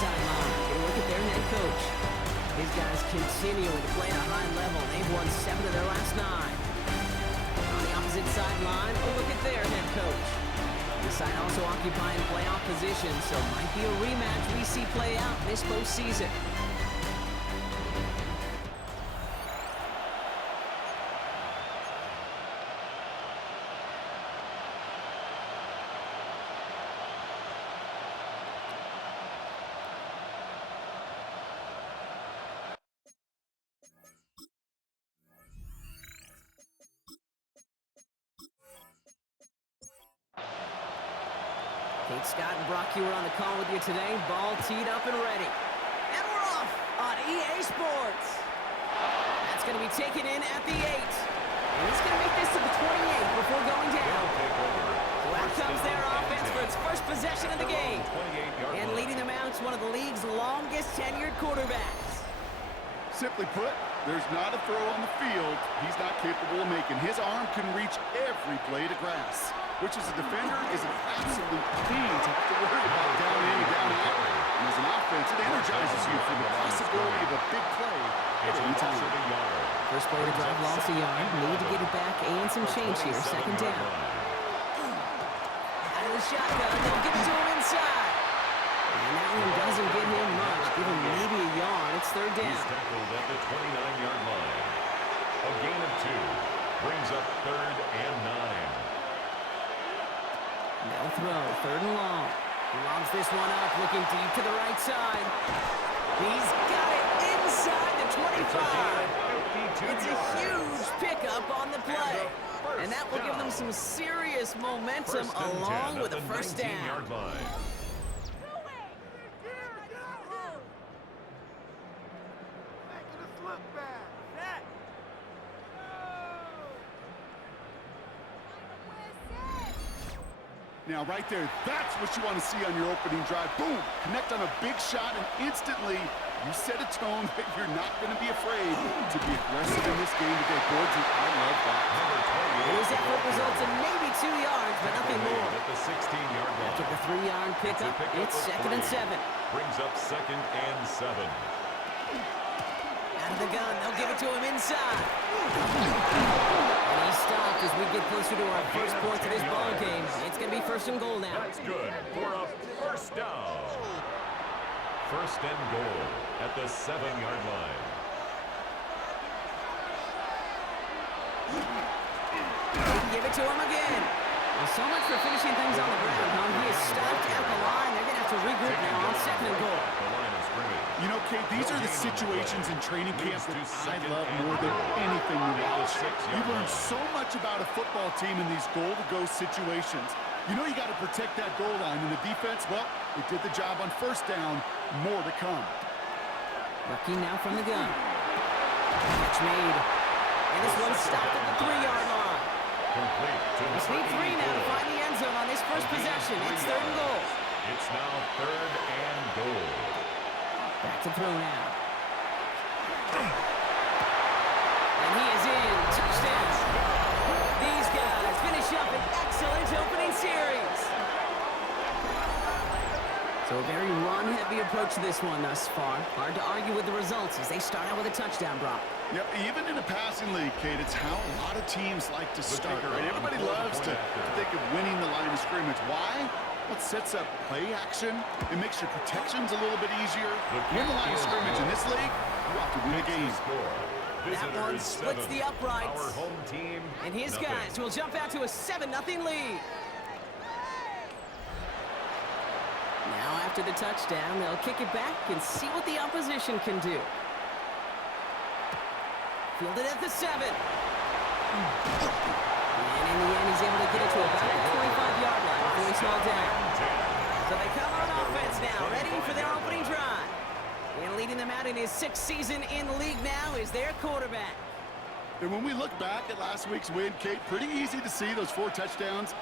sideline. Take a look at their head coach. These guys continuing to play at a high level. They've won 7 of their last 9. On the opposite sideline, a look at their head coach. This side also occupying playoff position, so might be a rematch we see play out this postseason. Kate Scott and Brock Hewer on the call with you today. Ball teed up and ready. And we're off on EA Sports. That's going to be taken in at the 8. And he's going to make this to the 28 before going down. So out comes their offense for its first possession of the game. And leading them out is one of the league's longest tenured quarterbacks. Simply put, there's not a throw on the field he's not capable of making. His arm can reach every blade of grass, which as a defender is an absolute pain to have to worry about down in and down out. And as an offense, it energizes you for the possibility of a big play at any time. First play to drive lost a yard. Need to get it back and some change here. Second down. Out of the shotgun, they'll give it to him inside. And that one doesn't get him much. Give him maybe a yard. It's third down. He's tackled at the 29-yard line. A gain of 2 brings up 3rd and 9. They'll throw, 3rd and long. He lobs this one up, looking deep to the right side. He's got it inside the 25. It's a huge pickup on the play. And that will give them some serious momentum along with a first down. Now, right there, that's what you want to see on your opening drive. Boom! Connect on a big shot, and instantly, you set a tone that you're not going to be afraid to be aggressive in this game today. Boards, I love that. His effort results in maybe 2 yards, but nothing more. At the 16-yard line. After the 3-yard pickup, it's 2nd and 7. Brings up 2nd and 7. Out of the gun, they'll give it to him inside. And he stopped as we get closer to our first point of this ball game. It's going to be 1st and goal now. That's good for a first down. 1st and goal at the 7-yard line. Give it to him again. Well, so much for finishing things on the ground, huh? He is stopped at the line. They're going to have to regroup now on 2nd and goal. You know, Kate, these are the situations in training camp that I love more than anything you watch. You learn so much about a football team in these goal-to-go situations. You know you got to protect that goal line, and the defense, well, they did the job on 1st down. More to come. Working now from the gun. Catch made. And this one's stopped at the 3-yard line. Just need 3 now to find the end zone on this first possession. It's 3rd and goal. It's now 3rd and goal. Back to throw now. And he is in. Touchdown. These guys finish up an excellent opening series. So a very run-heavy approach to this one thus far. Hard to argue with the results as they start out with a touchdown, Brock. Yep, even in a passing league, Kate, it's how a lot of teams like to start, right? Everybody loves to think of winning the line of scrimmage. Why? Well, it sets up play action. It makes your protections a little bit easier. Win the line of scrimmage in this league, you have to win the game. That one splits the uprights. Our home team, and his guys will jump out to a 7-0 lead. Now after the touchdown, they'll kick it back and see what the opposition can do. Fielded at the 7. And in the end, he's able to get it to about the 25-yard line before he's hauled down. So they come on offense now, ready for their opening drive. And leading them out in his 6th season in the league now is their quarterback. And when we look back at last week's win, Kate, pretty easy to see those 4 touchdowns.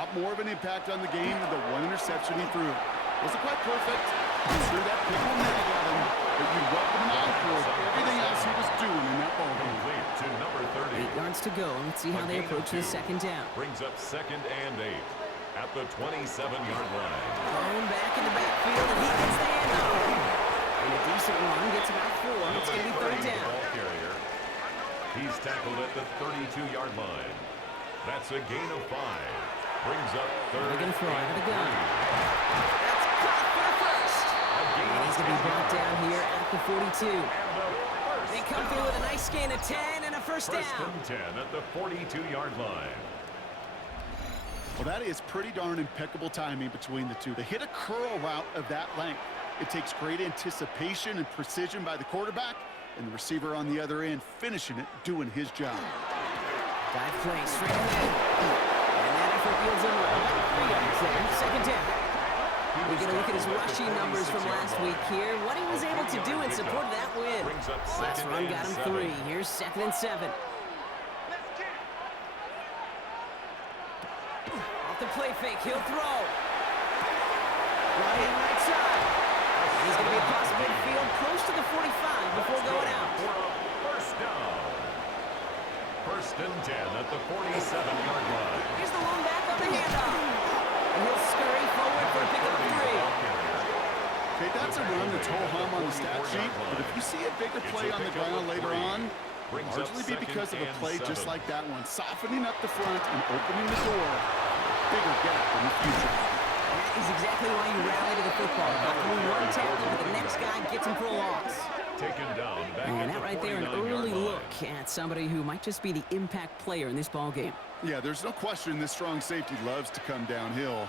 Up more of an impact on the game than the 1 interception he threw. Wasn't quite perfect. I'm sure that pick will nag at him, but you welcome him on for everything else he was doing in that ball game. To number 30. 8 yards to go. Let's see how they approach the 2nd down. Brings up 2nd and 8 at the 27-yard line. Thrown back in the backfield, and he gets the handoff. 42-yard line. That's a gain of 5. Brings up third. They're going to throw out of the gun. and That's caught for the first. And he's going to be brought down here at the 42. They come through with a nice gain of 10 and a first down. First and 10 at the 42-yard line. Well, that is pretty darn impeccable timing between the two. They hit a curl route of that length. It takes great anticipation and precision by the quarterback, and the receiver on the other end finishing it, doing his job. Dive play straight ahead. And that effort yields him about 3 yards there. Second down. We're going to look at his rushing numbers from last week here. What he was able to do in support of that win. Last run got him 3. Here's 2nd and 7. Off the play fake, he'll throw. Running right side. He's going to be across midfield, close to the 45 before going out. First down. First and 10 at the 47-yard line. Here's the long back on the handoff. And he'll scurry forward for a pick of 3. Okay, that's a run that's ho-hum on the stat sheet, but if you see a bigger play on the ground later on, largely be because of a play just like that one, softening up the front and opening the door. Bigger gap in the future. That is exactly why you rally to the football. After one tackle, but the next guy gets him for a loss. Taken down back And at that the right there, an 49-yard early line. look at somebody who might just be the impact player in this ball game. Yeah, there's no question this strong safety loves to come downhill.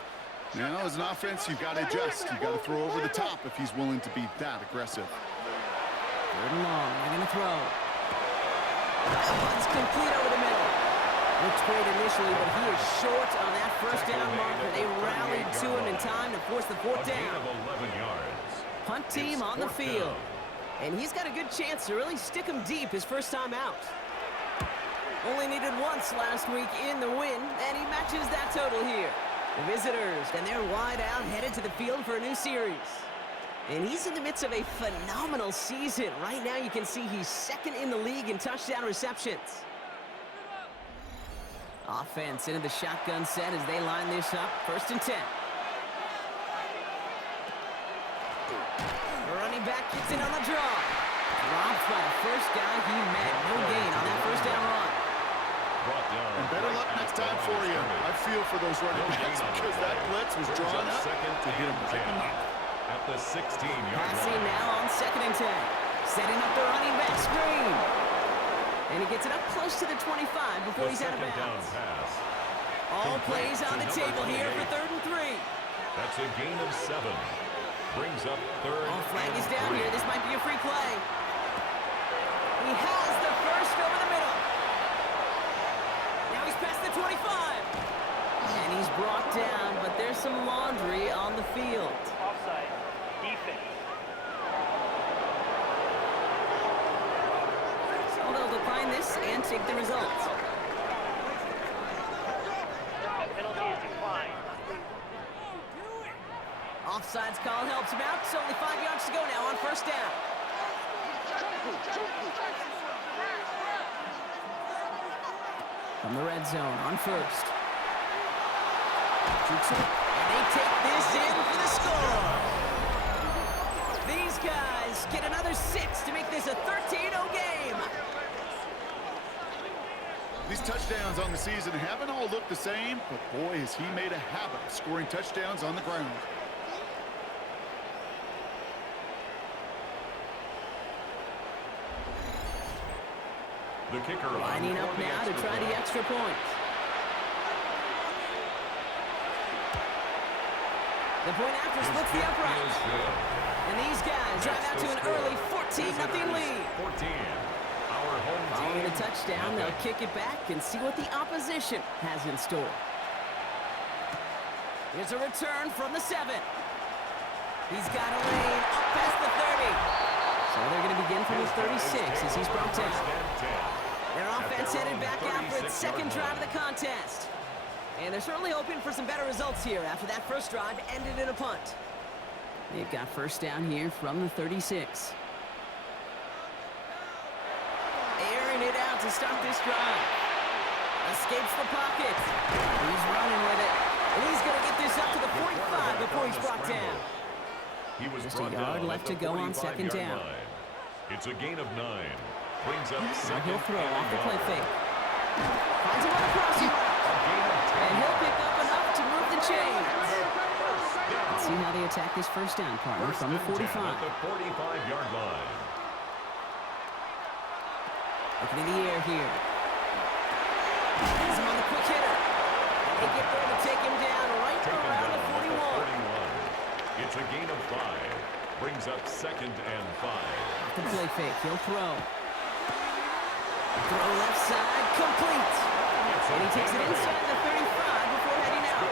Now, as an offense, you've got to adjust. You've got to throw over the top if he's willing to be that aggressive. 3rd and long, they're going to throw. It's complete over the middle. Looks great initially, but he is short on that first down marker. They rallied to him in time to force the 4th A gain down. of 11 yards. Punt team on the field. And he's got a good chance to really stick him deep his first time out. Only needed once last week in the win, and he matches that total here. The visitors, and they're wide out, headed to the field for a new series. And he's in the midst of a phenomenal season. Right now you can see he's 2nd in the league in touchdown receptions. Offense into the shotgun set as they line this up. 1st and 10. The running back gets in on the draw. Dropped by the first guy he met. No gain on that first down run. And better luck next time for you. I feel for those running backs because that blitz was drawn up to hit him right in the mouth. At the 16-yard Passing line. now on 2nd and 10. Setting up the running back screen. And he gets it up close to the 25 before he's out of bounds. Pass. All plays on the table here for 3rd and 3. That's a gain of 7. Brings up 3rd. All flag is down 3. here. This might be a free play. He has the first over the middle. Now he's past the 25. And he's brought down, but there's some laundry on the field. Offside. Defense. So they'll decline this and take the results. Penalty is declined. Offsides call helps him out. It's only 5 yards to go now on 1st down. From the red zone on 1st. And they take this in for the score. These guys get another 6 to make this a 13-0 game. These touchdowns on the season haven't all looked the same, but boy, has he made a habit of scoring touchdowns on the ground. The kicker Lining up now to try the extra point. The point after splits the upright. And these guys drive out to an early 14-0 lead. 14. Our home Following team. a touchdown, they'll kick it back and see what the opposition has in store. Here's a return from the 7. He's got a lane up past the 30. So they're going to begin from his 36 as he's brought down. Their offense headed back out for its 2nd drive of the contest. And they're certainly hoping for some better results here after that first drive ended in a punt. They've got 1st down here from the 36. Airing it out to start this drive. Escapes the pocket. He's running with it. And he's going to get this up to the 45 before he's brought down. He was Just a brought yard down left at the to go on 2nd 45-yard down. line. It's a gain of 9. Brings up Now 2nd he'll throw off the play fake. Finds him on the crossing route. And he'll pick up enough to move the chains. Let's see how they attack this first down, partner, from the 45. At the 45-yard line. Looking in the air here. He's on the quick hitter. And they get there to take him down right around the 41. It's a gain of 5. Brings up 2nd and 5. The play fake. He'll throw. Throw left side. Complete. And he takes it inside the 35 before heading out.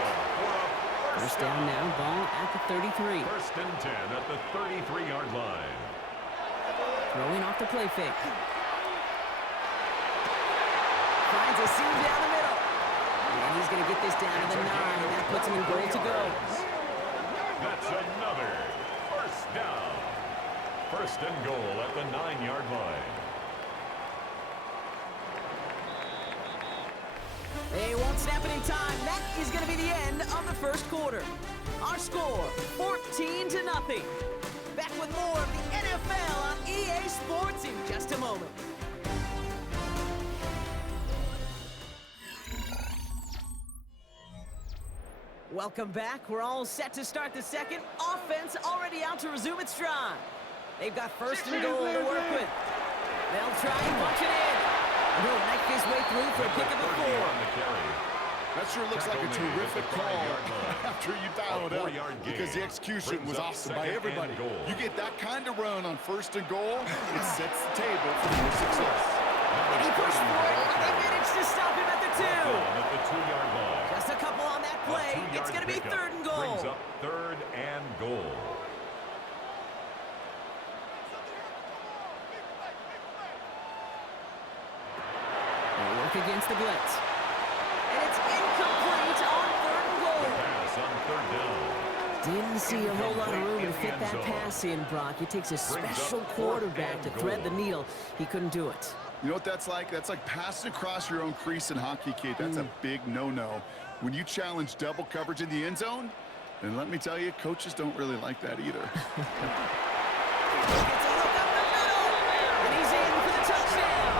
First down now. Ball at the 33. 1st and 10 at the 33-yard line. Throwing off the play fake. Finds a seam down the middle. And he's going to get this down to the 9. And that puts him in goal to go. That's another first down. 1st and goal at the 9-yard line. They won't snap it in time. That is going to be the end of the first quarter. Our score, 14-0. Back with more of the NFL on EA Sports in just a moment. Welcome back. We're all set to start the second. Offense already out to resume its drive. They've got 1st and goal to work with. They'll try and punch it in. And he'll make his way through for a pick of a 4. That sure looks like a terrific call after you dial it up, because the execution was awesome by everybody. You get that kind of run on 1st and goal, it sets the table for more success. And he pushed for it, and they managed to stop him at the 2. At the 2-yard line. Just a couple on that play. It's going to be 3rd and goal. Brings up 3rd and goal. They work against the blitz. And it's incomplete on 3rd and goal. Pass on 3rd down. Didn't see a whole lot of room to fit that pass in, Brock. It takes a special quarterback to thread the needle. He couldn't do it. You know what that's like? That's like passing across your own crease in hockey, Kate. That's a big no-no. When you challenge double coverage in the end zone, then let me tell you, coaches don't really like that either. Gets a look up the middle, and he's in for the touchdown.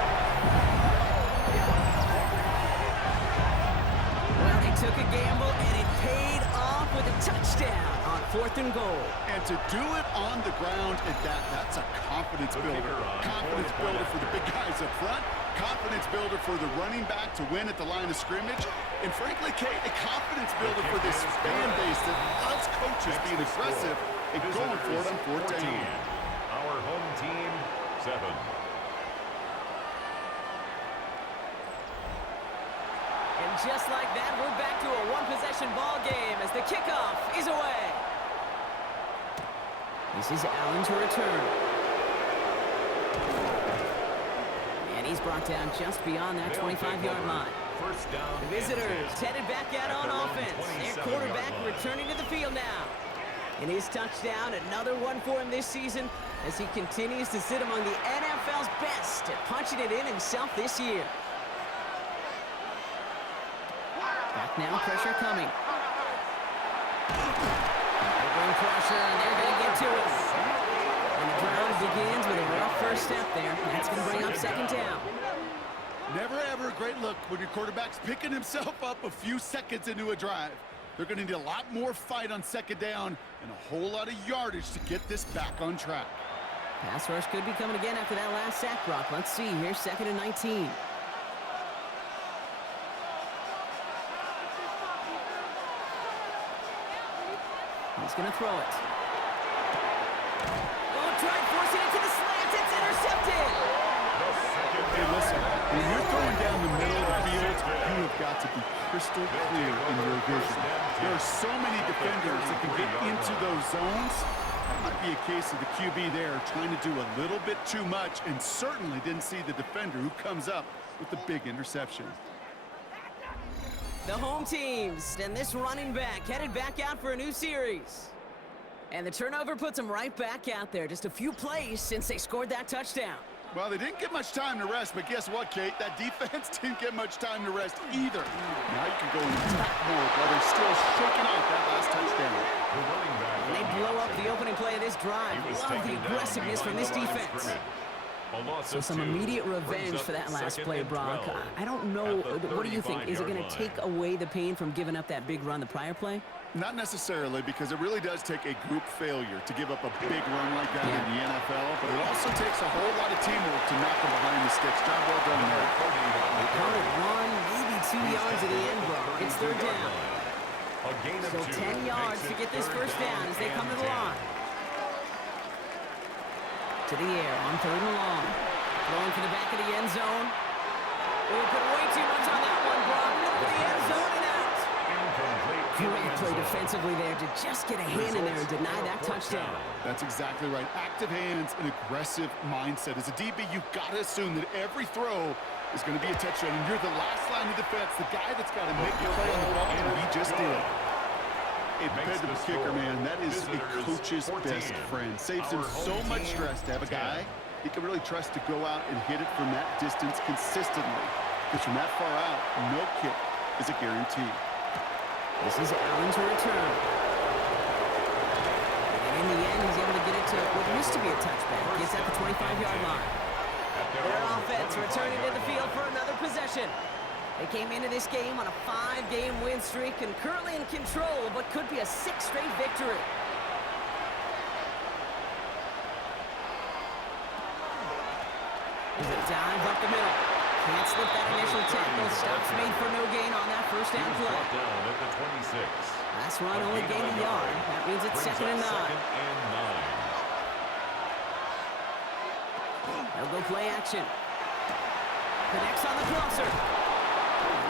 Well, they took a gamble, and it paid off with a touchdown on 4th and goal. And to do it on the ground at that's a confidence builder. Confidence builder for the big guys up front. Confidence builder for the running back to win at the line of scrimmage. And frankly, Kate, a confidence builder for this fan base that loves coaches being aggressive and going for it on 4th down. Our home team, 7. And just like that, we're back to a one-possession ball game as the kickoff is away. This is Allen to return. And he's brought down just beyond that 25-yard line. First down. The visitors headed back out on offense. Their quarterback returning to the field now. And his touchdown, another one for him this season as he continues to sit among the NFL's best at punching it in himself this year. Back now, pressure coming. They bring pressure, and they're going to get to it. And the drive begins with a rough first step there. That's going to bring up 2nd down. Never ever a great look when your quarterback's picking himself up a few seconds into a drive. They're going to need a lot more fight on 2nd down and a whole lot of yardage to get this back on track. Pass rush could be coming again after that last sack, Brock. Let's see. Here's 2nd and 19. He's going to throw it. Oh, try forcing it to the slants. It's intercepted. Hey, listen, when you're throwing down the middle of the field, you have got to be crystal clear in your vision. There are so many defenders that can get into those zones. That might be a case of the QB there trying to do a little bit too much and certainly didn't see the defender who comes up with the big interception. The home teams and this running back headed back out for a new series. And the turnover puts them right back out there. Just a few plays since they scored that touchdown. Well, they didn't get much time to rest, but guess what, Kate? That defense didn't get much time to rest either. Now you can go in attack mode while they're still shaking off that last touchdown. And they blow up the opening play of this drive. Love the aggressiveness from this defense. So some immediate revenge for that last play, Brock. I don't know. What do you think? Is it going to take away the pain from giving up that big run the prior play? Not necessarily, because it really does take a group failure to give up a big run like that in the NFL, but it also takes a whole lot of teamwork to knock them behind the sticks. Job well done there. They call it 1, maybe 2 yards at the end, Brock. It's third down. So 10 yards to get this first down as they come to the line. To the air on third and long. Throwing for the back of the end zone. They put way too much on that one, Brock. Over the end zone and out. Great play defensively there to just get a hand in there and deny that touchdown. That's exactly right. Active hands and aggressive mindset. As a DB, you've got to assume that every throw is going to be a touchdown. And you're the last line of defense, the guy that's got to make the play on the ball, and he just did. A dependable kicker, man. That is a coach's best friend. Saves him so much stress to have a guy he can really trust to go out and hit it from that distance consistently. Because from that far out, no kick is a guarantee. This is Allen to return. And in the end, he's able to get it to what used to be a touchback. Gets at the 25-yard line. Their offense returning to the field for another possession. They came into this game on a 5-game win streak and currently in control of what could be a 6th straight victory. There's a dive up the middle. Can't slip that initial tackle. Stops made for no gain on that first down play. Last run only gained a yard. That means it's 2nd and 9. They'll go play action. Connects on the crosser.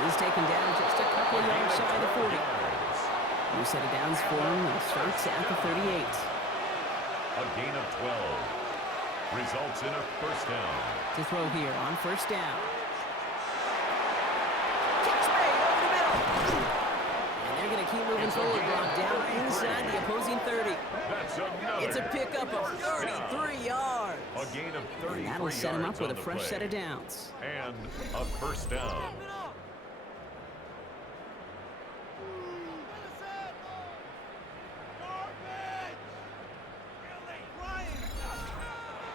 He's taken down just a couple yards shy of the 40. New set of downs for him and starts at the 38. A gain of 12 results in a first down. To throw here on first down. Catch made over the middle. And they're going to keep moving forward, Brock, down inside the opposing 30. It's a pickup of 33 yards. A gain of 33 and that'll set him up with a fresh play. set of downs. And a first down.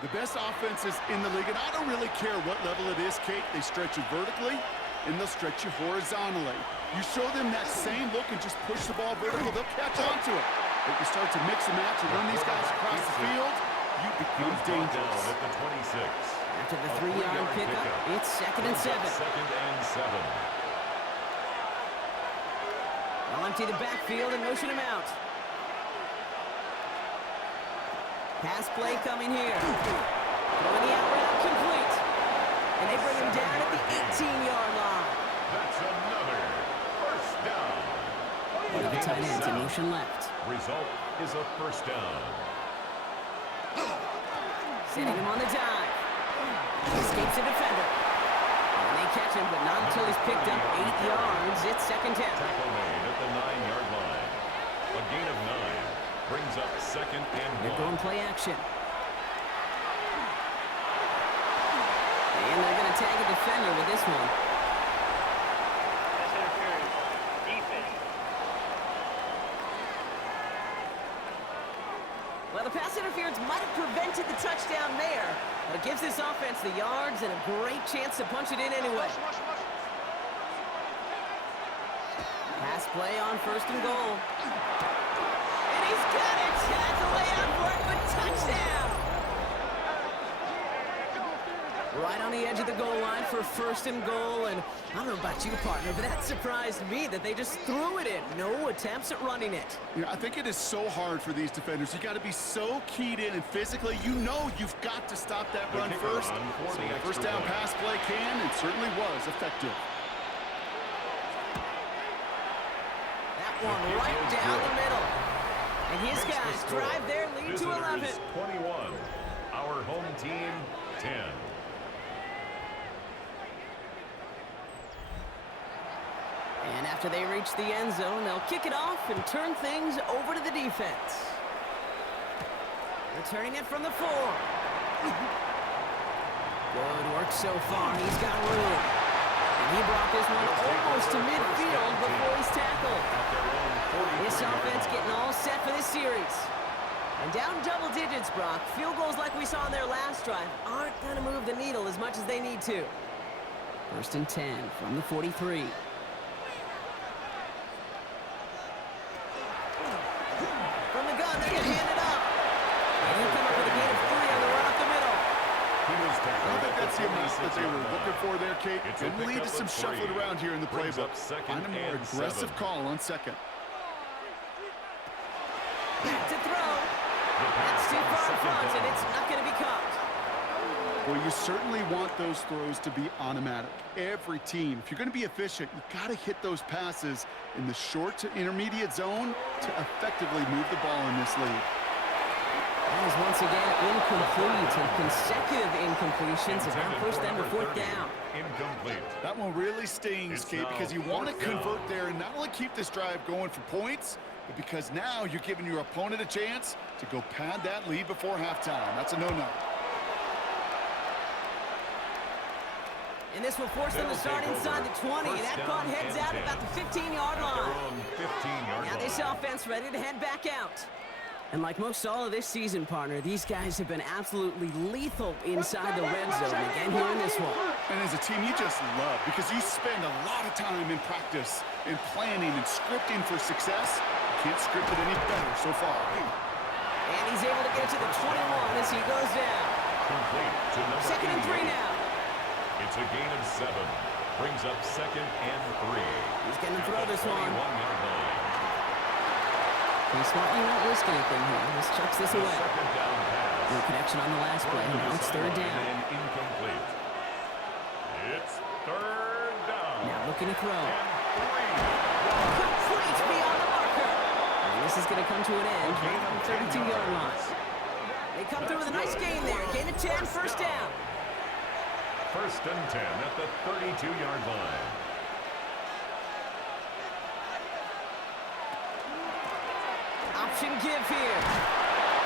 The best offenses in the league, and I don't really care what level it is, Kate. They stretch you vertically, and they'll stretch you horizontally. You show them that same look and just push the ball vertical, they'll catch on to it. But you start to mix and match and run these guys across the field, you become dangerous. At the 26. After the 3-yard pickup, it's 2nd and 7. Second and 7. They'll empty the backfield and motion him out. Pass play coming here. Throwing the out route complete. And they bring him down at the 18-yard line. That's another first down. One of the tight ends in motion left. Result is a first down. Sending him on the dive. Escapes a defender. And they catch him, but not until he's picked up 8 yards. It's 2nd down. Tackle made at the 9-yard line. A gain of 9 brings up 2nd and 1. They're going play action. And they're going to tag a defender with this one. Pass interference. Defense. Well, the pass interference might have prevented the touchdown there, but it gives this offense the yards and a great chance to punch it in anyway. Pass play on 1st and goal. And he's got it! That's a layout for it, but touchdown! Right on the edge of the goal line for 1st and goal, and I don't know about you, partner, but that surprised me that they just threw it in. No attempts at running it. Yeah, I think it is so hard for these defenders. You got to be so keyed in, and physically, you know you've got to stop that run first. So the first down pass play can and certainly was effective. That one right down the middle. And his guys drive their lead to 11. 21. Our home team, 10. And after they reach the end zone, they'll kick it off and turn things over to the defense. Returning it from the 4. Good work so far. He's got room. And he brought this one almost to midfield before he's tackled. This offense getting all set for this series. And down double digits, Brock. Field goals like we saw on their last drive aren't going to move the needle as much as they need to. 1st and 10 from the 43. From the gun, they're going to hand it up. And he'll come up with a gain of 3 on the run up the middle. I don't think that's the amount that they were looking for there, Kate. It will lead to some shuffling around here in the playbook. Find a more aggressive call on 2nd. Back to throw. That's too far in front, and it's not going to be caught. Well, you certainly want those throws to be automatic. Every team, if you're going to be efficient, you got to hit those passes in the short to intermediate zone to effectively move the ball in this league. That is once again incomplete, and consecutive incompletions have now pushed them to 4th down. Incomplete. That one really stings, Kate, because you want to convert there and not only keep this drive going for points, but because now you're giving your opponent a chance to go pad that lead before halftime. That's a no-no. And this will force them to start inside the 20. That punt heads out about the 15-yard line. Now this offense ready to head back out. And like most all of this season, partner, these guys have been absolutely lethal inside the red zone again here in this one. And as a team, you just love because you spend a lot of time in practice, in planning and scripting for success. You can't script it any better so far. And he's able to get to the 21 as he goes down. Complete to number 2nd and 3 88. now. It's a gain of 7. Brings up 2nd and 3. He's going to throw this one. 21-yard line. He's smart, you won't risk anything here. Just chucks this away. 2nd down pass. No connection on the last play. Now it's 3rd down. And incomplete. It's 3rd down. Now looking to throw. And 3. Complete beyond the marker. And this is going to come to an end right on the 32-yard line. They come through with a nice gain there. Gain of 10, 1st down. 1st and 10 at the 32-yard line. Option give here.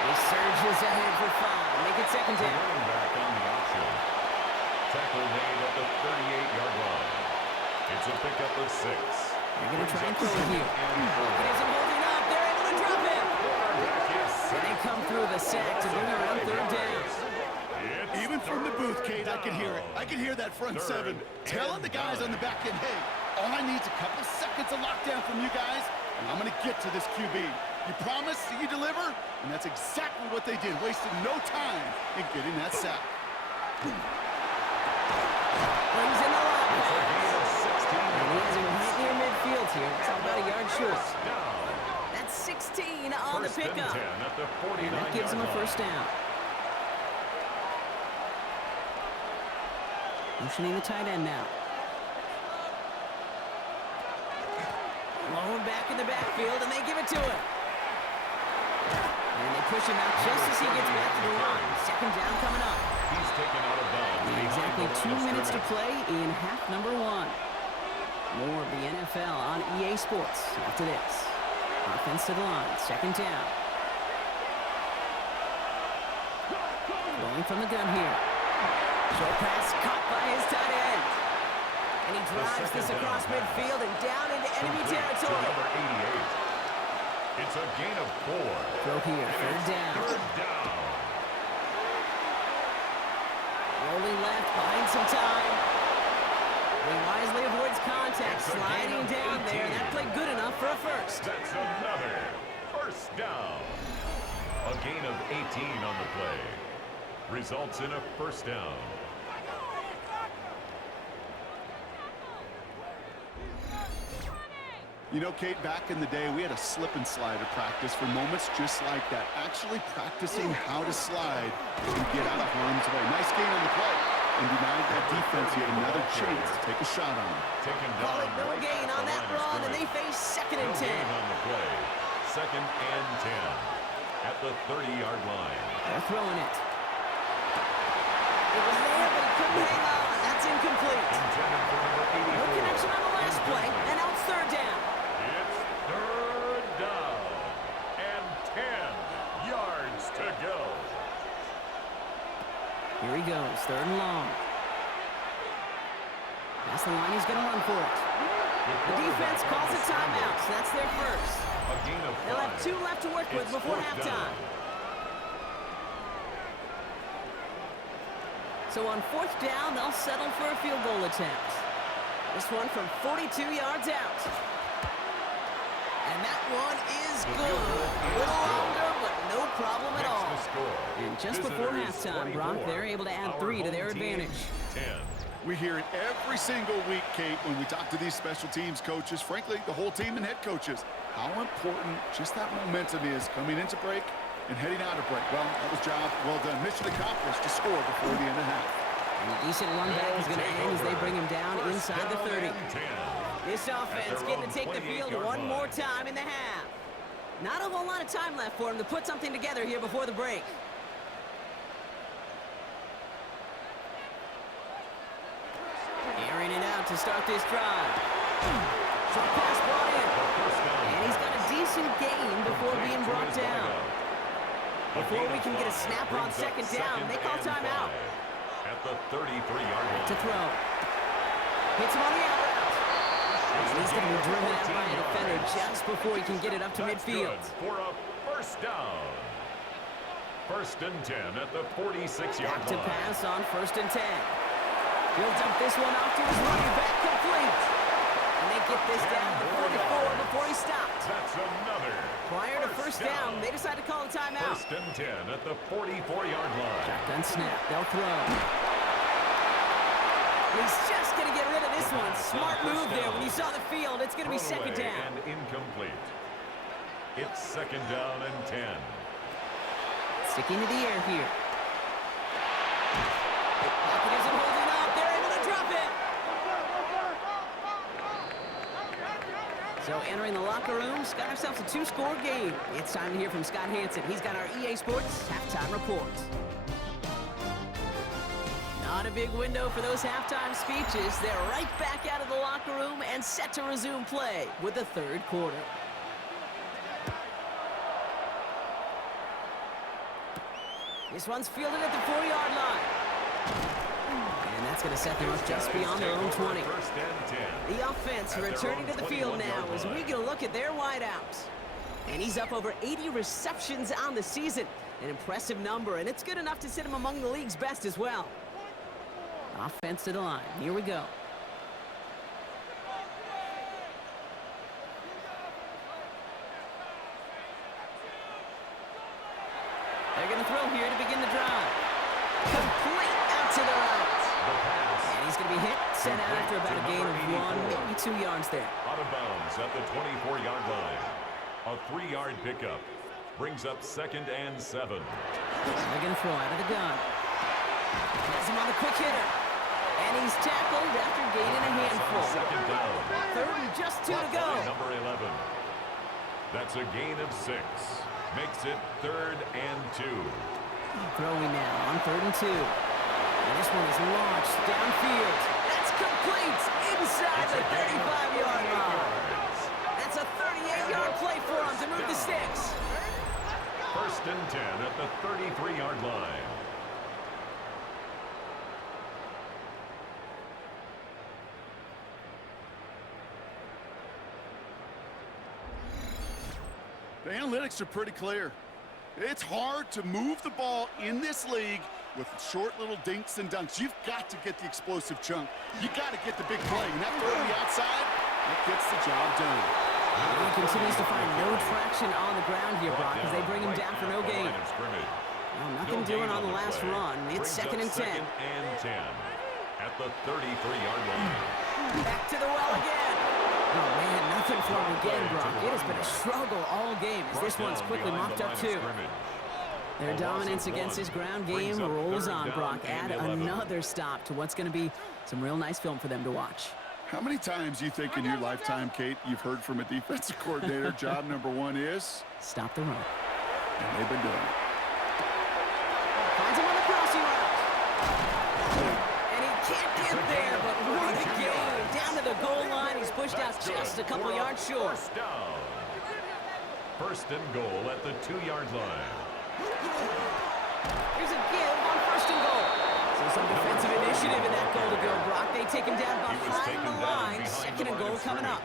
He surges ahead for 5. Make it 2nd down. Running back on the option. Tackle made at the 38-yard line. It's a pickup of 6. They're going to try and throw it here. It isn't holding up. They're able to drop it. And they come through the sack to bring around 3rd down. Even from the booth, Kate, I can hear it. I can hear that front 7 telling the guys on the back end, hey, all I need is a couple of seconds of lockdown from you guys, and I'm going to get to this QB. You promise that you deliver? And that's exactly what they did, wasted no time in getting that sack. Brings in the line. And he has him right near midfield here. It's about a yard short. That's 16 on the pickup. And that gives him a 1st down. Motioning the tight end now. Low back in the backfield, and they give it to him. And they push him out just as he gets back to the line. 2nd down coming up. He's taken out of bounds. And exactly 2 minutes to play in half number 1. More of the NFL on EA Sports after this. Offense to the line, 2nd down. Rolling from the gun here. Short pass caught by his tight end. And he drives this across midfield and down into enemy territory. Number 88. It's a gain of 4. Throw here, 3rd down. 3rd down. Rolling left, buying some time. He wisely avoids contact, sliding down there. That played good enough for a 1st. That's another 1st down. A gain of 18 on the play. Results in a 1st down. You know, Kate, back in the day, we had a slip and slide at practice for moments just like that. Actually practicing how to slide and get out of harm's way. Nice gain on the play. And denied that defense yet another chance to take a shot on him. Taken Call down it no right gain at on the that line of run, and they scrimmage. face 2nd and No 10. gain on the play. 2nd and 10 at the 30-yard line. They're throwing it. It was there, but he couldn't hang on. That's incomplete. Intended for number 84. No connection on the last play, and now it's 3rd down. It's 3rd down and 10 yards to go. Here he goes, 3rd and long. That's the line, he's going to run for it. The defense calls a timeout, so that's their 1st. A gain of 5. They'll have 2 left to work with It's before 4th halftime. down. So on 4th down, they'll settle for a field goal attempt. This one from 42 yards out. And that one is good. A little longer, but no problem at all. And just before halftime, Brock, they're able to add 3 to their advantage. 10. We hear it every single week, Kate, when we talk to these special teams coaches, frankly, the whole team and head coaches, how important just that momentum is coming into break and heading out of break. Well, that was job well done. Mission accomplished to score before the end of half. And a decent run back is going to end as they bring him down inside the 30. This offense getting to take the field one more time in the half. Not a whole lot of time left for him to put something together here before the break. Airing it out to start this drive. Short pass brought in. And he's got a decent gain before being brought down. Before we can get a snap on 2nd down, they call timeout. At the 33-yard line. To throw. Hits him on the out route. And he's going to be driven out by a defender just before he can get it up to midfield. For a 1st down. 1st and 10 at the 46-yard line. To pass on 1st and 10. He'll dump this one off to his running back, complete. And they get this down to 44 before he stopped. That's another. Prior to 1st down, they decide to call a timeout. 1st and 10 at the 44-yard line. Shotgun snap, they'll throw. He's just going to get rid of this one. Smart move there. When you saw the field, it's going to be 2nd down. And incomplete. It's 2nd down and 10. Sticking to the air here. Pocket isn't holding up. They're able to drop it. So entering the locker room, got ourselves a 2-score game. It's time to hear from Scott Hansen. He's got our EA Sports halftime report. Not a big window for those halftime speeches. They're right back out of the locker room and set to resume play with the 3rd quarter. This one's fielded at the 4-yard line. And that's going to set them up just beyond their own 20. 1st and 10. The offense returning to the field now as we get a look at their wideouts. And he's up over 80 receptions on the season. An impressive number, and it's good enough to sit him among the league's best as well. Offense to the line. Here we go. They're going to throw here to begin the drive. Complete out to the right. And he's going to be hit, set out after about a gain of 1, maybe 2 yards there. Out of bounds at the 24-yard line. A 3-yard pickup brings up 2nd and 7. They're going to throw out of the gun. Has him on the quick hitter. And he's tackled after gaining a handful. 2nd down. 3rd and just 2 to go. Number 11. That's a gain of 6. Makes it 3rd and 2. Throwing now on 3rd and 2. And this one is launched downfield. That's complete inside the 35-yard line. That's a 38-yard play for him to move the sticks. 1st and 10 at the 33-yard line. The analytics are pretty clear. It's hard to move the ball in this league with short little dinks and dunks. You've got to get the explosive chunk. You got to get the big play. And that throw to the outside, that gets the job done. He continues to find no traction on the ground here, Brock, as they bring him down for no gain. Well, nothing doing on the last run. It's 2nd and 10. 2nd and 10 at the 33-yard line. Back to the well again. Oh, man, nothing for him again, Brock. It has been a struggle all game as this one's quickly mopped up, too. Their dominance against his ground game rolls on, Brock. Add another stop to what's going to be some real nice film for them to watch. How many times do you think in your lifetime, Kate, you've heard from a defensive coordinator, job number 1 is? Stop the run. And they've been doing it. Finds him on the crossing route. And he can't get there, but what a game. Down to the goal line. He's pushed out just a couple yards short. 1st down. 1st and goal at the 2-yard line. Here's a give on 1st and goal. So some defensive initiative in that goal to go, Brock. They take him down behind the line. 2nd and goal coming up.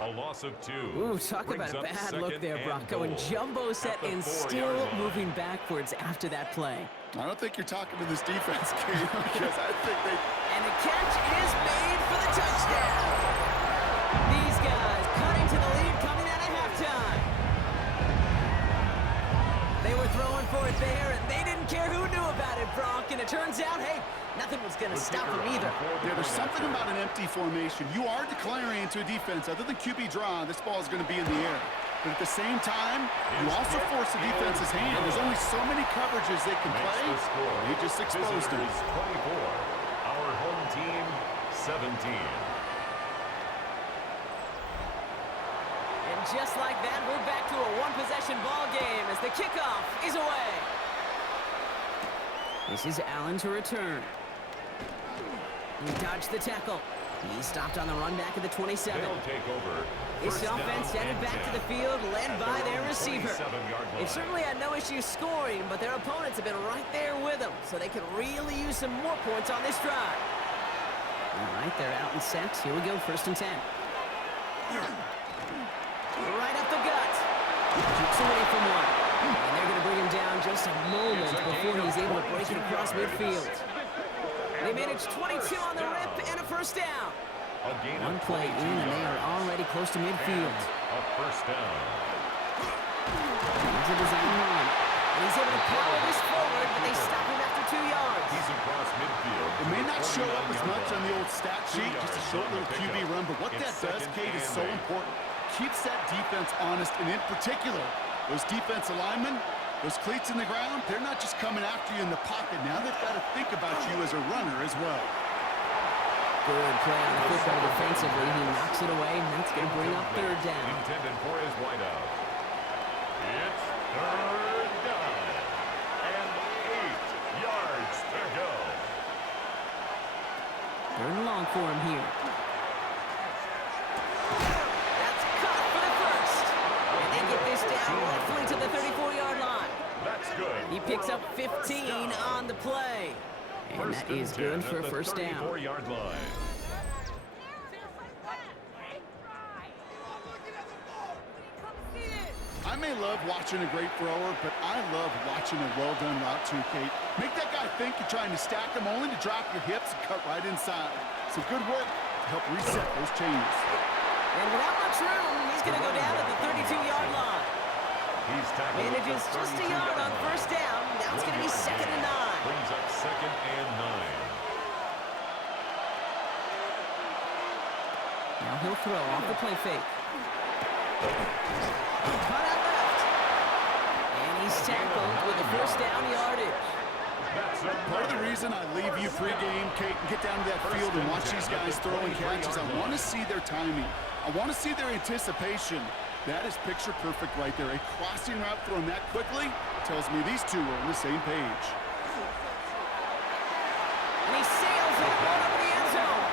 A loss of 2. Ooh, talk about a bad look there, Brock. Going jumbo set and still moving backwards after that play. I don't think you're talking to this defense, Kate, because I think they... And the catch is made for the touchdown. These guys cutting to the lead coming out of halftime. They were throwing for it there, and they didn't care who knew about it, Brock. And it turns out, hey, nothing was going to stop them either. Yeah, there's something about an empty formation. You are declaring into a defense. Other than QB draw, this ball is going to be in the air. But at the same time, you also force the defense's hand. There's only so many coverages they can play. They just exposed them. 24. Our home team, 17. And just like that, we're back to a one-possession ball game as the kickoff is away. This is Allen to return. He dodged the tackle. He stopped on the run back at the 27. They'll take over. This offense headed back to the field, led by their receiver. They've certainly had no issue scoring, but their opponents have been right there with them, so they could really use some more points on this drive. All right, they're out and set. Here we go, 1st and 10. Right up the gut. Kicks away from one. And they're going to bring him down just a moment before he's able to break it across midfield. They managed 22 on the rip and a 1st down. One play in, and they are already close to midfield. A 1st down. He's a design run. And he's able to power this forward, but they stop him after 2 yards. He's across midfield. It may not show up as much on the old stat sheet, just a short little QB run, but what that does, Kate, is so important. Keeps that defense honest, and in particular, those defensive linemen, those cleats in the ground, they're not just coming after you in the pocket. Now they've got to think about you as a runner as well. Good play on the football defensively. He knocks it away, and that's going to bring up 3rd down. Intended for his wideout. It's 3rd down. And 8 yards to go. 3rd and long for him here. That's caught for the 1st. And they get this down roughly to the 34-yard line. That's good. He picks up 15 on the play. And that is good for a 1st down. 34-yard line. I may love watching a great thrower, but I love watching a well-done route too, Kate. Make that guy think you're trying to stack him only to drop your hips and cut right inside. So good work to help reset those chains. And without much room, he's going to go down at the 32-yard line. He's tackled Manages just a yard on 1st down. Now it's going to be 2nd and 9. Brings up 2nd and 9. Now he'll throw off the play fake. Cut out left. And he's tackled with a 1st down yardage. Part of the reason I leave you pregame, Kate, and get down to that field and watch these guys throw and catch is I want to see their timing. I want to see their anticipation. That is picture perfect right there. A crossing route thrown that quickly tells me these two are on the same page. And he sails it right over the end zone.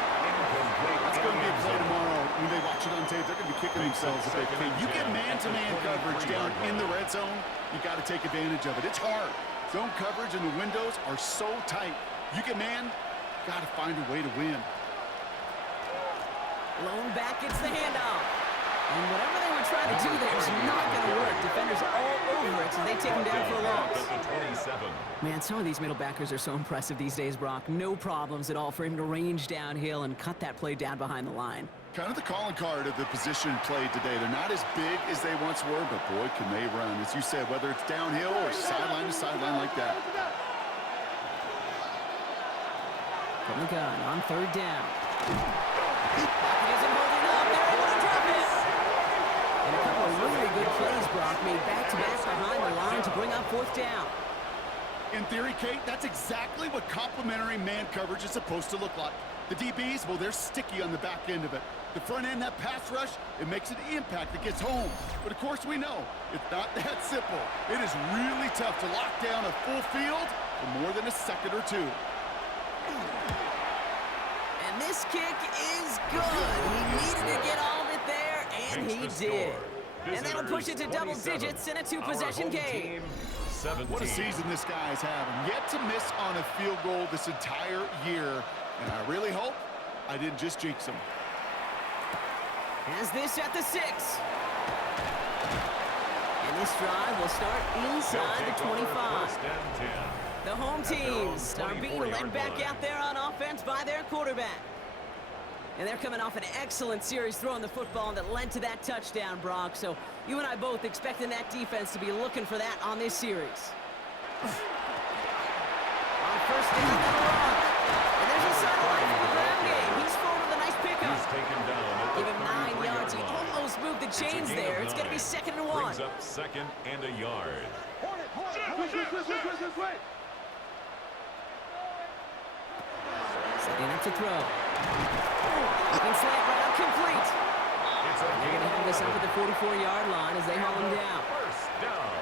That's going to be a play tomorrow. When they watch it on tape, they're going to be kicking themselves if they can. You get man-to-man coverage down in the red zone, you got to take advantage of it. It's hard. Zone coverage and the windows are so tight. You get man, got to find a way to win. Lone back gets the handoff. And whatever they were trying to do there is not going to work. Defenders are all over it, so they take him down for a loss. Man, some of these middle backers are so impressive these days, Brock. No problems at all for him to range downhill and cut that play down behind the line. Kind of the calling card of the position played today. They're not as big as they once were, but boy, can they run. As you said, whether it's downhill or sideline to sideline like that. From the gun on 3rd down. Pocket isn't holding up. They're able to drop it. And a couple of really good plays, Brock, made back-to-back behind the line to bring up 4th down. In theory, Kate, that's exactly what complementary man coverage is supposed to look like. The DBs, well, they're sticky on the back end of it. The front end, that pass rush, it makes an impact that gets home. But of course we know, it's not that simple. It is really tough to lock down a full field for more than a second or two. And this kick is good. He needed to get all of it there, and he did. And that'll push it to double digits in a 2-possession game. What a season this guy's having. Yet to miss on a field goal this entire year. And I really hope I didn't just jinx him. Has this at the 6. And this drive will start inside the 25. First and 10. The home At their own teams are being 24-yard led back line. out there on offense by their quarterback. And they're coming off an excellent series throwing the football that led to that touchdown, Brock. So you and I both expecting that defense to be looking for that on this series. On first down, they'll run. And there's a sideline for the ground game. He's forward with a nice pickup. He's taken down at the Give him 9 yards. He 33-yard line. almost moved the It's a chains gain there. of It's going to be 9. 2nd and 1. Brings up 2nd and a yard. Setting up to throw. Looking slant route complete. It's a And they're gain going to have this up of at the 44-yard line as they haul him down. First down.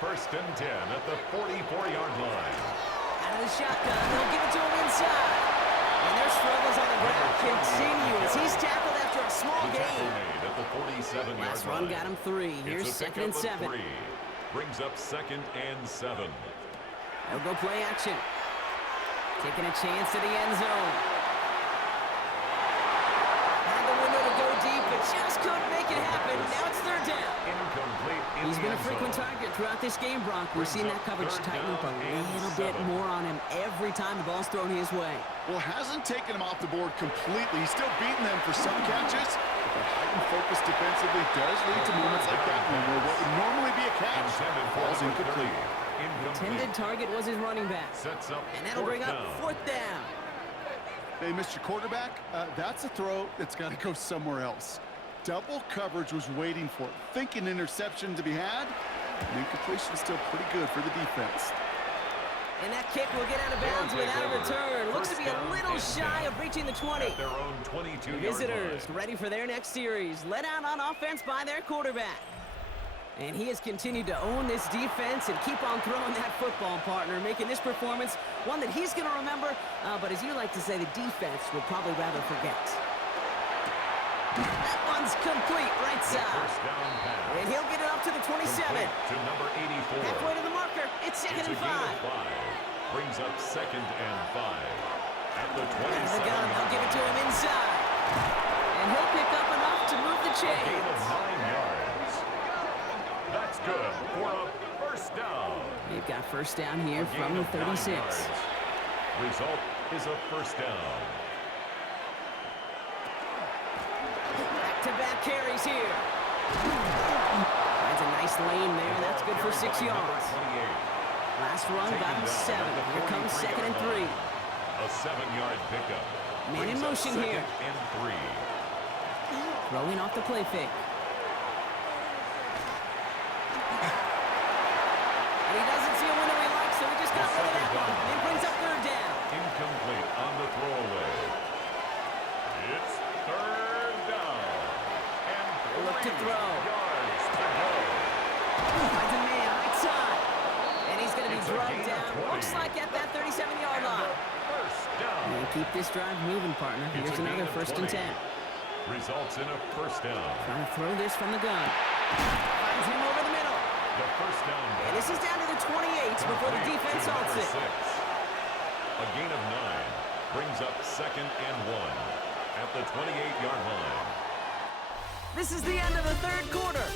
First and 10 at the 44-yard line. Out of the shotgun, they'll give it to him inside. And their struggles on the ground continue as he's tackled after a small The tackle gain. made at the 47-yard line. Last run got him 3. Here's It's a 2nd and pickup 7. of 3. Brings up 2nd and 7. They'll go play action. Taking a chance to the end zone. Had the window to go deep, but just couldn't make it happen. Now it's 3rd down. Incomplete in He's the been a end frequent zone. target throughout this game, Brock. We've seen that coverage tighten up a little bit more on him every time the ball's thrown his way. Well, hasn't taken him off the board completely. He's still beating them for some catches. But the heightened focus defensively does lead to moments like that one where what would normally be a catch Intended for falls number incomplete. 30. Incomplete. Intended target was his running back. Sets up And that'll bring up fourth 4th down. Hey, Mr. Quarterback, that's a throw that's got to go somewhere else. Double coverage was waiting for it. Thinking interception to be had. And incompletion still pretty good for the defense. And that kick will get out of bounds They'll without a take over. return. Looks to be a First little down shy and of reaching the 20. At their own 22-yard Visitors line. ready for their next series. Led out on offense by their quarterback. And he has continued to own this defense and keep on throwing that football, partner, making this performance one that he's going to remember, but as you like to say, the defense would probably rather forget. That one's complete, right side. First down pass. And he'll get it up to the 27. Complete to number 84. Halfway to the marker. It's 2nd It's a and gain 5. of 5. Brings up 2nd and 5. At the Out of the gun, 27. they'll give it to him inside. And he'll pick up enough to move the A gain of chains. 9 yards. That's good for a first down. They've got first down here Gain from the of 9 36. yards. Result is a first down. Back-to-back carries here. Finds a nice lane there. That's good for 6 Carried by number yards. 28. Last run Taken got him down 7. at the Here comes 2nd and 3. 43-yard line. A 7-yard pickup. Man in Brings up motion 2nd here. and 3. Throwing off the play fake. And he doesn't see a window he likes, so he just got rid of that one. And it brings up 3rd down. Incomplete on the throwaway. It's 3rd down. And Look to 3 throw. yards to go. Finds a man right side. And he's going to be It's a drugged gain of down. 20. Looks like at that 37-yard And line. a first down. And keep this drive moving, partner. It's Here's a gain another of 1st and 20. 10. Results in a first down. Trying to throw this from the gun. Finds him over the middle. The first down. And this is down to the 28 before the Complete defense to halts number it. 6. A gain of 9 brings up 2nd and 1 at the 28-yard line. This is the end of the 3rd quarter.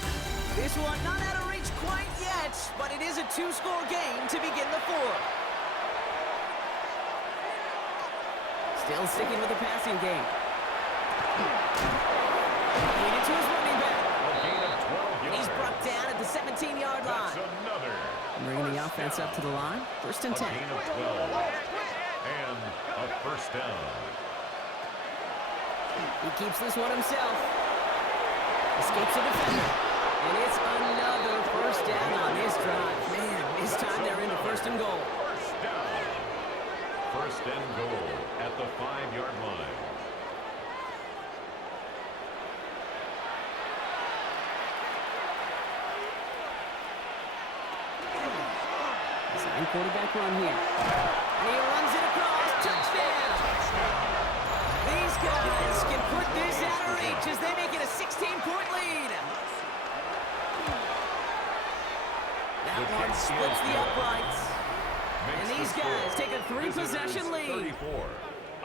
This one not out of reach quite yet, but it is a 2-score game to begin the 4th. Still sticking with the passing game. Lead it to his running back. A gain of 12 yards. He's brought down at the 17-yard That's line. another. Bringing the first offense down. up to the line. 1st and A 10. gain of 12. And a first down. He keeps this one himself. Escapes the defender. And it's another first down on this drive. Man, this time they're into 1st and goal. First down. 1st and goal at the 5-yard line. Second quarterback run here. And he runs it across. Touchdown! These guys can put this out of reach as they make it a 16-point lead. That one splits the uprights. And these guys take a 3-possession lead. 34.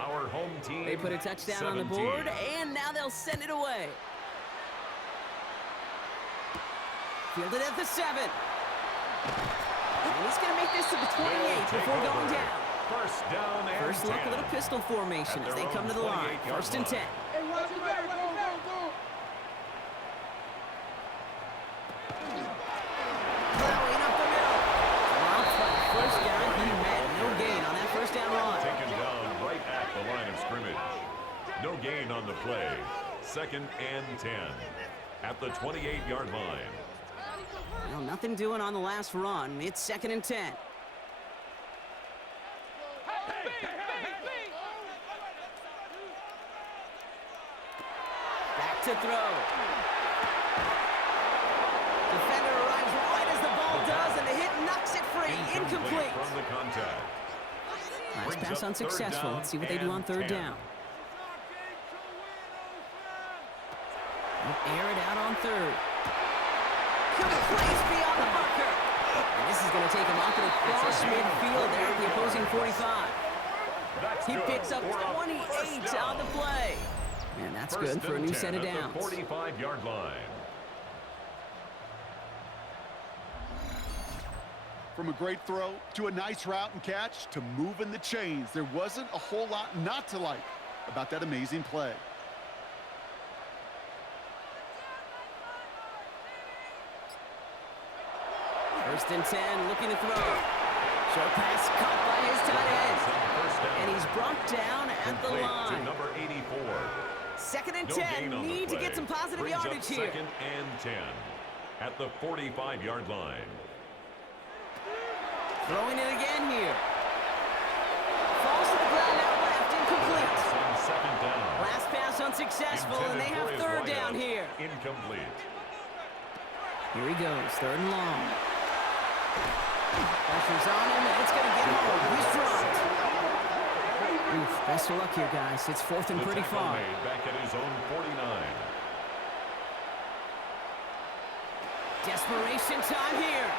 Our home team. They put a touchdown 17. on the board, and now they'll send it away. Fielded at the 7. And he's going to make this to the 28 before going down. First down and First look, a little pistol formation as they come to the line. First and 10. Plowing up the middle. Drops by the first guy he met. No gain on that first down run. Taken down right at the line of scrimmage. No gain on the play. Second and 10 at the 28-yard line. Well, nothing doing on the last run. It's second and 10. Back to throw. Defender arrives right as the ball does, and the hit knocks it free. Incomplete. From the contact. Nice pass unsuccessful. Let's see what they do on third down. They'll air it out on third. Good place beyond the marker. And this is going to take him off to the cross midfield there at the opposing 45. He picks up 28 on the play. And that's good for a new set of downs. 45-yard line. From a great throw to a nice route and catch to moving the chains, there wasn't a whole lot not to like about that amazing play. First and 10, looking to throw. Short pass caught by his tight end. And he's brought down at the line. To number 84. Second and No 10, gain on the need to play. get some positive Brings up yardage here. Second and 10 at the 45-yard line. Throwing it again here. Falls to the ground out left, incomplete. On second down. Last pass unsuccessful, and they have third down here. Incomplete. Here he goes, third and long. Pressure's on him, and it's going to get home. He's dropped. Oof, best of luck here, guys. It's fourth and pretty far. Made back at his own 49. Desperation time here.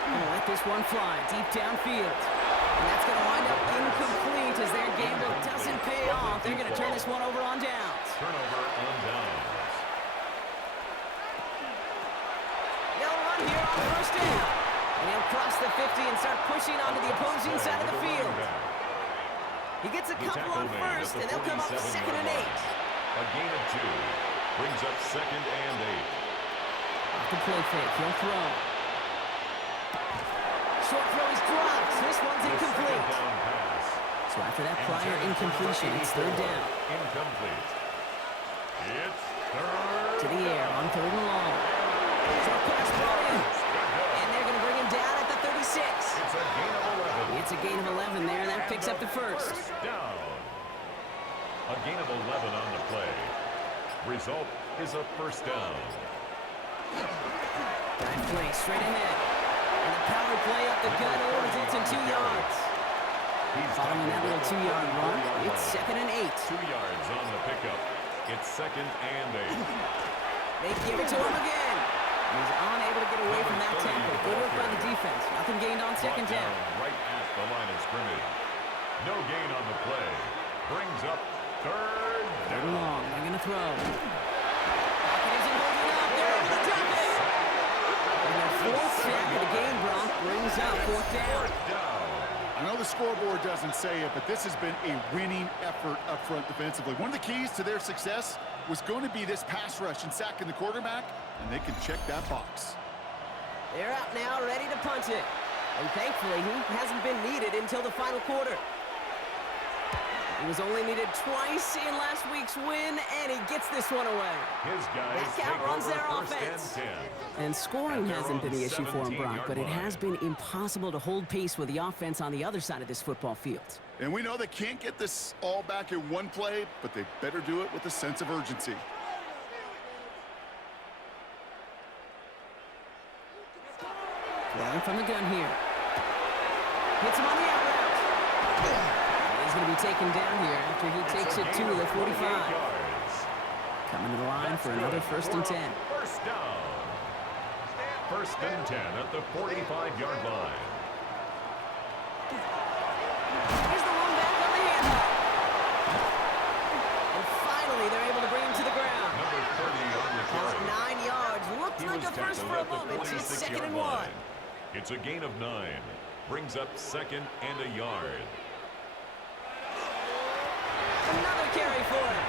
Gonna let this one fly deep downfield. And that's going to wind up incomplete as their gamble doesn't pay off. They're going to turn this one over on downs. Turnover on downs. They'll run here on first down. And he'll cross the 50 and start pushing onto the opposing side of the field. He gets a couple on first, and they'll come up second and 8. A gain of 2 brings up second and 8. Off the play fake, he'll throw. Short throw is dropped. This one's incomplete. Down pass. So after that prior incompletion, it's third down. Incomplete. It's third. To the air on third and long. Short pass brought in. And they're going to bring him down at the 36. It's a gain of 11. It's a gain of 11 there, and that picks up the first. Down. A gain of 11 on the play. Result is a first down. Dive play straight ahead. And the power play up the gut results in 2 yards. Following that little 2-yard run, it's second and 8. 2 yards on the pickup. It's second and 8. They give it to him again. He's unable to get away from that tackle. Good work by the defense. Nothing gained on second down. Right at the line of scrimmage. No gain on the play. Brings up third Third and down. long. They're going to throw. Pocket isn't holding up. They're able to drop it. And their fourth sack of the game, Brock, brings up fourth down. I know the scoreboard doesn't say it, but this has been a winning effort up front defensively. One of the keys to their success was going to be this pass rush and sacking the quarterback, and they can check that box. They're out now, ready to punt it. And thankfully, he hasn't been needed until the final quarter. He was only needed twice in last week's win, and he gets this one away. His guys Back take out runs over their first offense. and 10. And scoring hasn't been the issue for him, 17-yard Brock, but it has line. been impossible to hold pace with the offense on the other side of this football field. And we know they can't get this all back in one play, but they better do it with a sense of urgency. Throwing from the gun here. Hits him on the out route. He's going to be taken down here after he takes it to the 45. Coming to the line for another first and 10. First down. First and 10 at the 45-yard line. Here's the one back on the handoff. It's a gain of 9. Brings up 2nd and a yard. Another carry for him.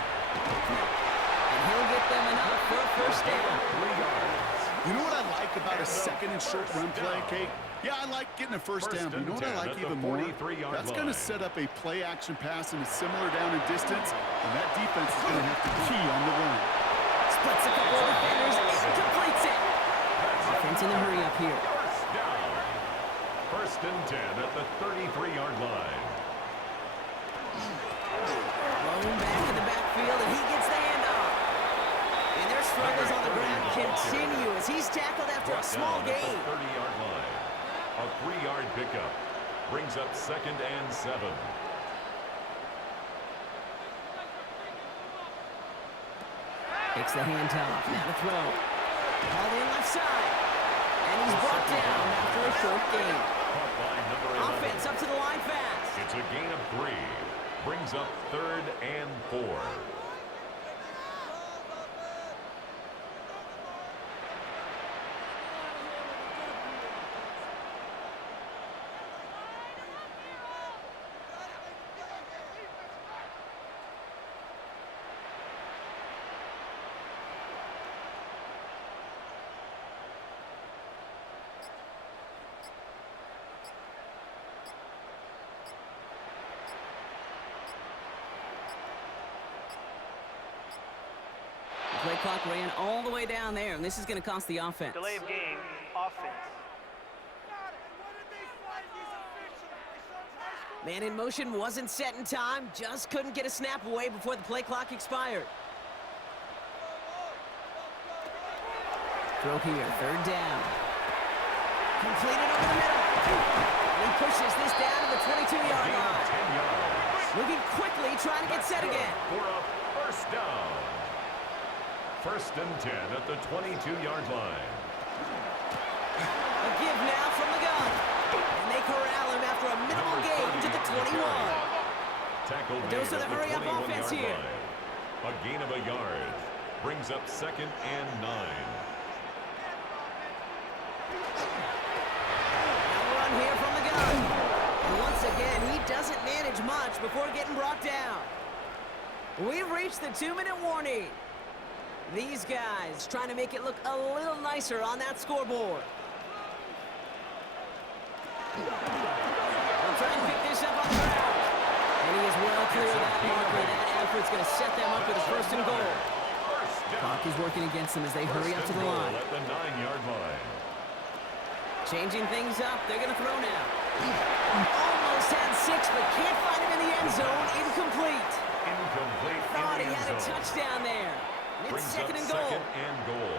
And he'll get them enough for a first down. 3 yards. You know what I like about a second and short run play, Kate? Yeah, I like getting a first down. But you know what I like even more? That's going to set up a play-action pass in a similar down and distance, and that defense is going to have to key on the run. Splits a couple of defenders and completes it. Offense in the hurry up here. First down. 1st and 10 at the 33-yard line. Rolling back in the backfield, and he gets the handoff. And their struggles on the ground continue as he's tackled after a small gain. 30-yard line. A 3-yard pickup. Brings up 2nd and 7. Takes the handoff. Now to throw. Ball in left side. And he's brought down after a short gain. Caught by number 11. Offense up to the line fast. It's a gain of 3. Brings up 3rd and 4. Play clock ran all the way down there, and this is going to cost the offense. Delay of game, offense. Man in motion wasn't set in time, just couldn't get a snap away before the play clock expired. Throw here, 3rd down. Completed over the middle. And he pushes this down to the 22-yard line. 10 yards. Moving quickly, trying to get set again. For a first down. 1st and 10 at the 22-yard line. A give now from the gun. And they corral him after a minimal gain to the 21. Tackled Those are made the at hurry-up 21-yard offense here. line. A gain of a yard. Brings up 2nd and 9. Now a run here from the gun. And once again, he doesn't manage much before getting brought down. We've reached the 2-minute warning. These guys trying to make it look a little nicer on that scoreboard. They'll try and pick this up on the ground. And he is well clear of that marker. That effort's going to set them up with a 1st and goal. Clock is working against them as they hurry up to the line. At the 9-yard line. Changing things up. They're going to throw now. Almost had 6, but can't find him in the end zone. Incomplete. Incomplete. Thought he in the had end a zone. touchdown there. It's Brings 2nd up and goal. 2nd and goal.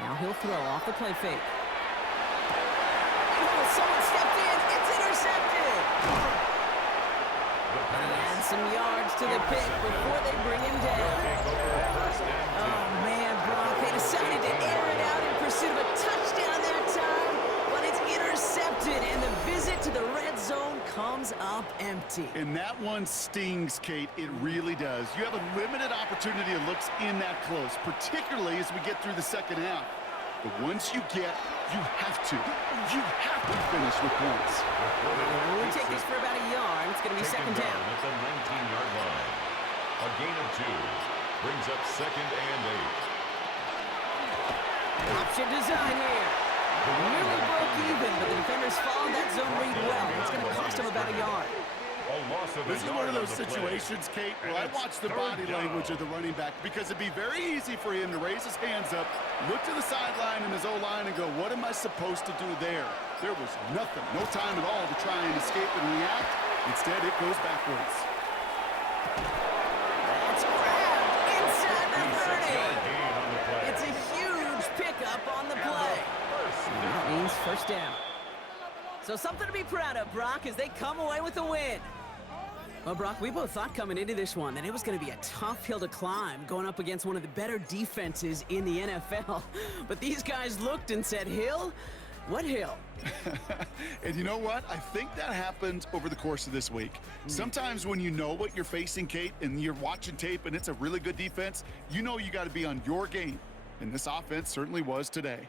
Now he'll throw off the play fake. Oh, someone stepped in. It's intercepted. And he adds some yards to the pick before they bring him down. Oh, man, Brock. They decided to air it out in pursuit of a touchdown that time, but it's intercepted, and the visit to the red zone comes up empty. And that one stings, Kate. It really does. You have a limited opportunity that looks in that close, particularly as we get through the second half. But once you get, you have to finish with points. We'll take this for about a yard. It's going to be Taken 2nd down. at the 19-yard line. A gain of 2. Brings up 2nd and 8. Option design here. Nearly broke even, but the defenders followed that zone read well. It's going to cost them about a yard. A loss of a This is yard one of those on the play. situations, Kate, where And I it's watch the 3rd body down. language of the running back because it'd be very easy for him to raise his hands up, look to the sideline in his O-line and go, what am I supposed to do there? There was nothing, no time at all to try and escape and react. Instead, it goes backwards. That's grabbed inside the 30. Yard gain on the play. It's a huge pickup on the play. And that means 1st down. So something to be proud of, Brock, as they come away with the win. Well, Brock, we both thought coming into this one that it was going to be a tough hill to climb going up against one of the better defenses in the NFL. But these guys looked and said, Hill, What hill? And you know what? I think that happened over the course of this week. Sometimes when you know what you're facing, Kate, and you're watching tape and it's a really good defense, you know you got to be on your game. And this offense certainly was today.